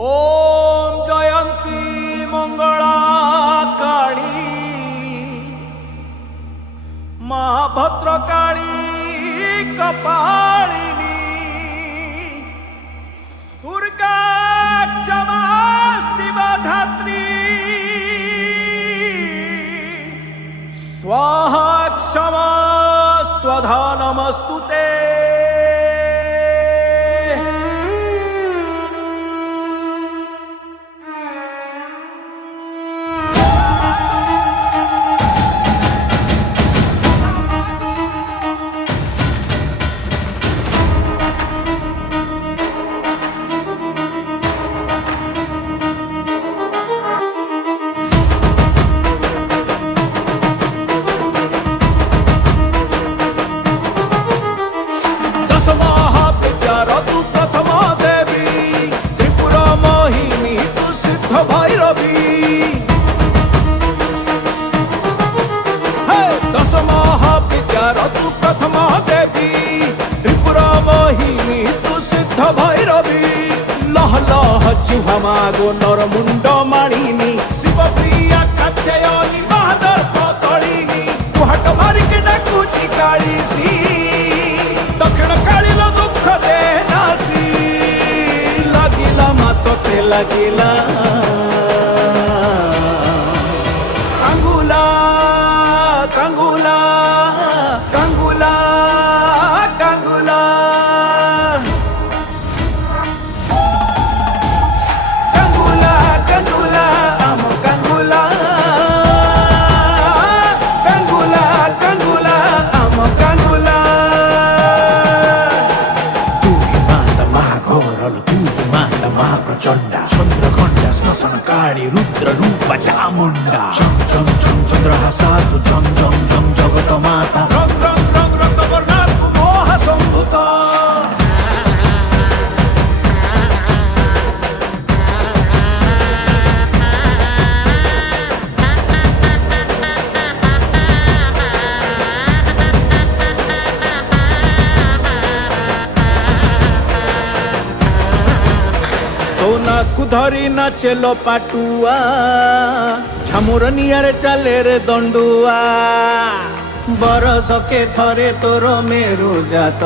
ओम जयंती मंगला काली महाभद्रकाली कपालिनी दुर्गा क्षमा शिवधात्री स्वाहा क्षमा स्वधा नमस्तुते। मागो नर मुंड माणिनी शिव प्रिया कात्यायनी महादर पतळिनी कुहाट मारिके डाकुची काळीसी दक्षिण काळीलो दुःख दे नासी लागिला मातोते लागिला कांगुला कांगुला कांगुला कांगुला चंडा चंद्रखंडा स्मशान काळी रुद्र रूप चामुंडा झं झं झं चंद्रहासा तू झं झं झं जगत माता रंग रंग रंग रक्त वर्णात मोह संभूत नाकु धरी नाचेलो पाटुआ झामुर नियारे चले रे दंडुआ बरसके थरे तोर मेरु जात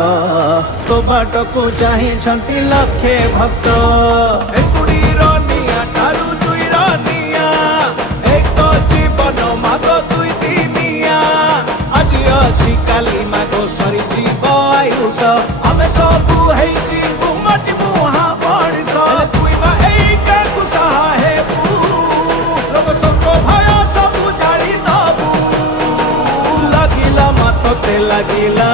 तो बाट को चाहे छंती लक्षे भक्त एकुडीर निया ठारू दुईर निया एक तो जीवन माग दुई दिनिया आज अछि काली माग सरी जीव आयुष आमे सबु हेछि गुमटी मुहा बणिस लागिला